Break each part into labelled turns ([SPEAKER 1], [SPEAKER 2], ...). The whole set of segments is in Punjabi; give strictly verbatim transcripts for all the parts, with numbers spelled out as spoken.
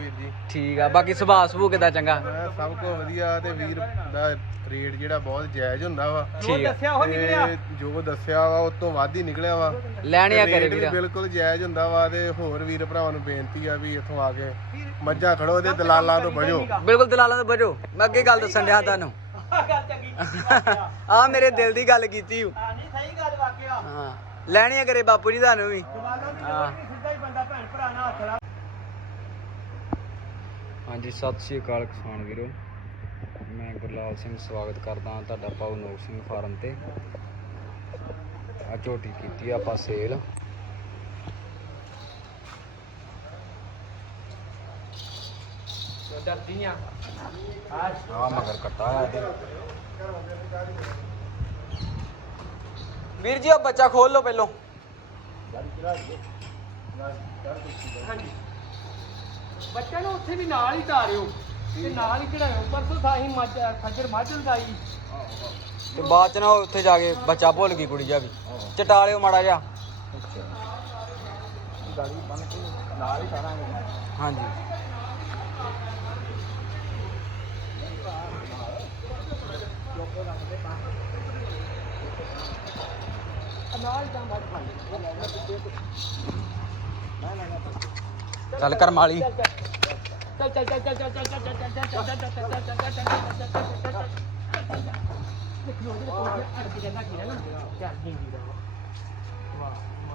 [SPEAKER 1] ਵੀਰ ਜੀ
[SPEAKER 2] ਠੀਕ ਆ। ਬਾਕੀ ਸੁਭਾਅ ਸੁਭੂ ਕਿਦਾਂ ਚੰਗਾ?
[SPEAKER 1] ਮੈਂ ਸਭ ਕੁਝ ਵਧੀਆ ਤੇ ਵੀਰ ਦਾ ਰੇਟ ਜਿਹੜਾ ਬਹੁਤ ਜਾਇਜ਼ ਹੁੰਦਾ ਵਾ।
[SPEAKER 2] ਠੀਕ ਆ।
[SPEAKER 3] ਦੱਸਿਆ ਉਹ ਨਿਕਲਿਆ
[SPEAKER 1] ਤੇ ਜੋ ਦੱਸਿਆ ਵਾ ਉਸ ਤੋਂ ਵੱਧ ਹੀ ਨਿਕਲਿਆ ਵਾ।
[SPEAKER 2] ਲੈਣੇ ਆ ਕਰੇ
[SPEAKER 1] ਰੇਟ ਵੀ
[SPEAKER 2] ਵੀਰ।
[SPEAKER 1] ਬਿਲਕੁਲ ਜਾਇਜ਼ ਹੁੰਦਾ ਵਾ। ਤੇ ਹੋਰ ਵੀਰ ਭਰਾਵਾਂ ਨੂੰ ਬੇਨਤੀ ਆ ਵੀ ਇੱਥੋਂ ਆ ਕੇ ਮੱਝਾਂ ਖੜੋ ਤੇ ਦਲਾਲਾਂ ਤੋਂ ਬਚੋ।
[SPEAKER 2] ਬਿਲਕੁਲ ਦਲਾਲਾਂ ਤੋਂ ਬਚੋ। ਮੈਂ ਅੱਗੇ ਗੱਲ ਦੱਸਣ ਡਿਆ ਤੁਹਾਨੂੰ।
[SPEAKER 3] ਗੱਲ ਚੰਗੀ ਕੀਤੀ
[SPEAKER 2] ਆ ਮੇਰੇ ਦਿਲ ਦੀ ਗੱਲ ਕੀਤੀ ਹੂੰ।
[SPEAKER 3] ਆ ਨਹੀਂ ਸਹੀ ਗੱਲ ਵਾਕਿਆ
[SPEAKER 2] ਹਾਂ ਲੈਣੇ ਆ ਕਰੇ ਬਾਪੂ ਜੀ ਤੁਹਾਨੂੰ ਵੀ।
[SPEAKER 3] ਦਲਾਲਾਂ ਦੀ ਲੋੜ ਨਹੀਂ, ਸਿੱਧਾ ਹੀ ਬੰਦਾ ਭੈਣ ਭਰਾ ਨਾਲ ਹੱਥ ਲਾ।
[SPEAKER 2] ਹਾਂਜੀ ਸਤਿ ਸ਼੍ਰੀ ਅਕਾਲ ਕਿਸਾਨ ਵੀਰੋ, ਮੈਂ ਗੁਰਲਾਲ ਸਿੰਘ ਸਵਾਗਤ ਕਰਦਾ ਹਾਂ ਤੁਹਾਡਾ ਭਾਊ ਨੋਕ ਸਿੰਘ ਫਾਰਮ ਤੇ। ਆ ਝੋਟੀ ਕੀਤੀ ਆਪਾਂ ਸੇਲ।
[SPEAKER 3] ਡਰਦੀ ਆ
[SPEAKER 2] ਆ ਮਗਰ ਕੱਟਾ ਹੈ ਵੀਰ ਜੀ। ਉਹ ਬੱਚਾ ਖੋਲ ਲਓ ਪਹਿਲੋਂ।
[SPEAKER 3] ਹਾਂਜੀ ਬੱਚਿਆਂ ਨੂੰ ਉੱਥੇ ਵੀ ਨਾਲ ਹੀ ਧਾਰਿਓ ਤੇ ਨਾਲ ਹੀ ਚੜਾਇਓ। ਪਰਸੋਂ ਸਾਹੀ ਮੱਝ ਖੱਜਰ ਮੱਝ ਲਗਾਈ
[SPEAKER 2] ਤੇ ਬਾਅਦ ਚ ਨਾ ਉੱਥੇ ਜਾ ਕੇ ਬੱਚਾ ਭੁੱਲ ਗਈ ਕੁੜੀ ਜਾ ਵੀ ਚਟਾ ਲਿਓ ਮਾੜਾ ਜਿਹਾ।
[SPEAKER 1] ਨਾਲ ਹੀ ਕਰਾਂਗੇ।
[SPEAKER 2] ਹਾਂਜੀ
[SPEAKER 3] ਨਾਲ ਜਾਂ ਮੱਝ ਖਾ
[SPEAKER 2] ਚੱਲ ਕਰ ਮਾਲੀ।
[SPEAKER 3] ਚੱਲ ਚੱਲ ਚੱਲ ਚੱਲ ਚੱਲ ਚੱਲ ਚੱਲ ਚੱਲ ਚੱਲ ਚੱਲ ਚੱਲ ਚੱਲ ਚੱਲ ਚੱਲ ਚੱਲ ਦੇਖੋ ਉਹਦੇ ਕੋਲ ਅੜ ਕੇ ਜਾਂਦਾ ਕੀ ਨਾ ਚੱਲ ਜਿੰਦੀ ਦਾ ਵਾਹ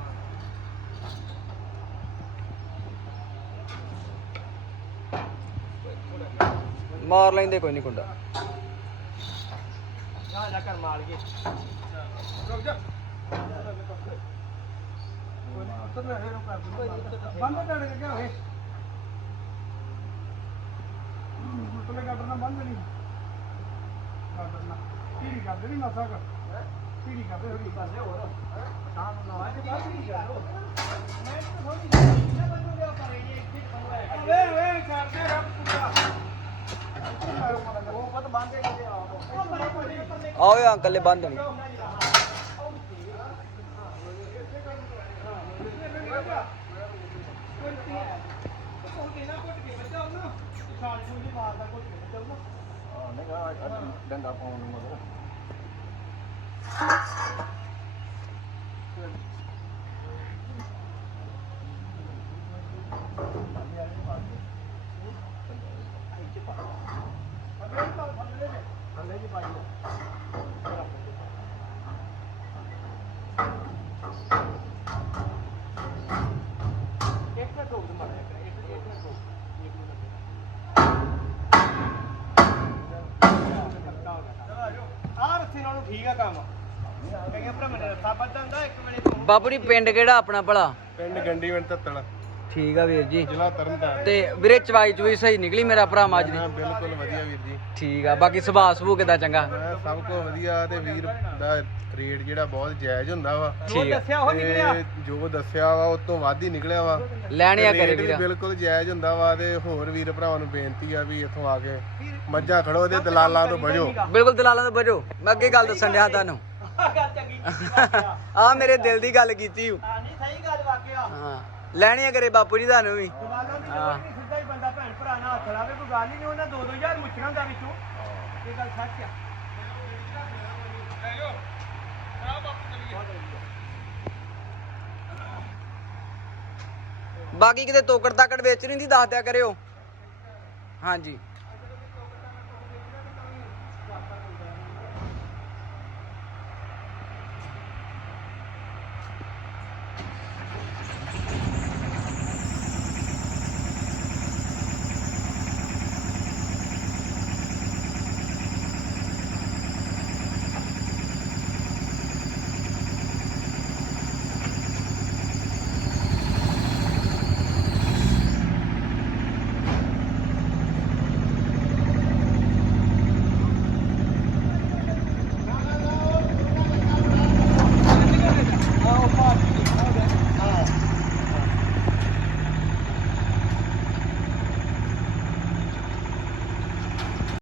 [SPEAKER 2] ਮਾਰ ਲੈਂਦੇ ਕੋਈ ਨਹੀਂ ਕੁੰਡਾ।
[SPEAKER 3] ਜਾ ਜਾ ਕਰ ਮਾਰ ਗਏ ਰੁਕ ਜਾ ਬੰਦ ਕਰ ਕੇ ਹੋਏ ਮੁੱਤਲੇ ਕੱਢਣਾ ਬੰਦ ਨਹੀਂ ਕੱਢਣਾ ਕੀ ਕਰਦੇ ਨਹੀਂ ਮਸਾ ਕਰ ਕੀ ਕਰਦੇ ਹੋਰੀ ਪਾਸੇ ਹੋਰ ਸ਼ਾਮ ਨੂੰ ਨਾ ਤੇ ਬਾਅਦ ਨਹੀਂ ਕਰੋ ਮੈਂ ਤਾਂ ਥੋੜੀ ਨਾ ਬੰਦੋ ਲਿਆ ਕਰੇ ਇਹ ਇੱਥੇ ਪੰਗਾ ਵੇ ਵੇ ਕਰਦੇ ਰੱਬ ਪੂਰਾ ਉਹ ਪਤ ਬੰਦੇ ਕਿਤੇ ਆ
[SPEAKER 2] ਆਓ ਇਹ ਅੰਕਲ ਨੇ ਬੰਦ ਨਹੀਂ।
[SPEAKER 1] ਡੰਡਾ ਪਾਉਣ ਨੂੰ ਮਗਰ
[SPEAKER 3] ਠੀਕ ਆ ਕੰਮ ਕਈਆਂ ਭਰਾ ਮੇਰੇ ਰੱਥਾ ਵੱਜ ਜਾਂਦਾ ਇੱਕ ਵੇਲੇ
[SPEAKER 2] ਬਾਪੂ ਜੀ ਪਿੰਡ ਕਿਹੜਾ ਆਪਣਾ ਭਲਾ?
[SPEAKER 1] ਪਿੰਡ ਗੰਡੀ ਪਿੰਡ ਤੱਤਲ
[SPEAKER 2] ਠੀਕ ਆ ਵੀਰ ਜੀ।
[SPEAKER 1] ਜ਼ਿਲ੍ਹਾ ਤਰਨਤਾਰਨ।
[SPEAKER 2] ਤੇ ਵੀਰੇ ਚਵਾਈ ਚੁਈ ਸਹੀ ਨਿਕਲੀ ਮੇਰਾ ਭਰਾ ਮੱਝ ਦੀ?
[SPEAKER 1] ਹਾਂ ਬਿਲਕੁਲ ਵਧੀਆ ਵੀਰ ਜੀ।
[SPEAKER 2] ਠੀਕ ਆ। ਬਾਕੀ ਸੁਭਾਅ ਸੁਭੂ ਕਿਦਾਂ ਚੰਗਾ?
[SPEAKER 1] ਮੈਂ ਸਭ ਕੁਝ ਵਧੀਆ ਤੇ ਵੀਰ ਦਾ ਰੇਟ ਜਿਹੜਾ ਬਹੁਤ ਜਾਇਜ਼ ਹੁੰਦਾ ਵਾ।
[SPEAKER 2] ਠੀਕ ਆ।
[SPEAKER 3] ਦੱਸਿਆ ਉਹ ਨਿਕਲਿਆ
[SPEAKER 1] ਤੇ ਜੋ ਦੱਸਿਆ ਵਾ ਉਸ ਤੋਂ ਵੱਧ ਹੀ ਨਿਕਲਿਆ ਵਾ।
[SPEAKER 2] ਲੈਣੇ ਆ ਕਰੇ
[SPEAKER 1] ਰੇਟ ਵੀ
[SPEAKER 2] ਵੀਰ।
[SPEAKER 1] ਬਿਲਕੁਲ ਜਾਇਜ਼ ਹੁੰਦਾ ਵਾ। ਤੇ ਹੋਰ ਵੀਰ ਭਰਾਵਾਂ ਨੂੰ ਬੇਨਤੀ ਆ ਵੀ ਇੱਥੋਂ ਆ ਕੇ ਮੱਝਾਂ ਖੜੋ ਤੇ ਦਲਾਲਾਂ ਤੋਂ ਬਚੋ।
[SPEAKER 2] ਬਿਲਕੁਲ ਦਲਾਲਾਂ ਤੋਂ ਬਚੋ। ਮੈਂ ਅੱਗੇ ਗੱਲ ਦੱਸਣ ਡਿਆ ਤੁਹਾਨੂੰ।
[SPEAKER 3] ਗੱਲ ਚੰਗੀ ਕੀਤੀ
[SPEAKER 2] ਆ ਮੇਰੇ ਦਿਲ ਦੀ ਗੱਲ ਕੀਤੀ ਹੂੰ।
[SPEAKER 3] ਆ ਨਹੀਂ ਸਹੀ ਗੱਲ ਵਾਕਿਆ
[SPEAKER 2] ਹਾਂ ਲੈਣੇ ਆ ਕਰੇ ਬਾਪੂ ਜੀ ਤੁਹਾਨੂੰ ਵੀ।
[SPEAKER 3] ਦਲਾਲਾਂ ਦੀ ਲੋੜ ਨਹੀਂ, ਸਿੱਧਾ ਹੀ ਬੰਦਾ ਭੈਣ ਭਰਾ ਨਾਲ ਹੱਥ ਲਾਵੇ। ਕੋਈ ਗੱਲ ਹੀ ਨਹੀਂ। ਉਹਨਾਂ ਦੋ ਦੋ ਹਜ਼ਾਰ ਮੁੱਛਣਾ ਦਾ ਵਿੱਚੋਂ ਇਹ ਗੱਲ ਸੱਚ ਆ।
[SPEAKER 2] ਬਾਕੀ ਕਿਤੇ ਤੋਕੜ ਤਾਕੜ ਵੇਚਣੀ ਦੀ ਦੱਸ ਦਿਆ ਕਰਿਓ। ਹਾਂਜੀ।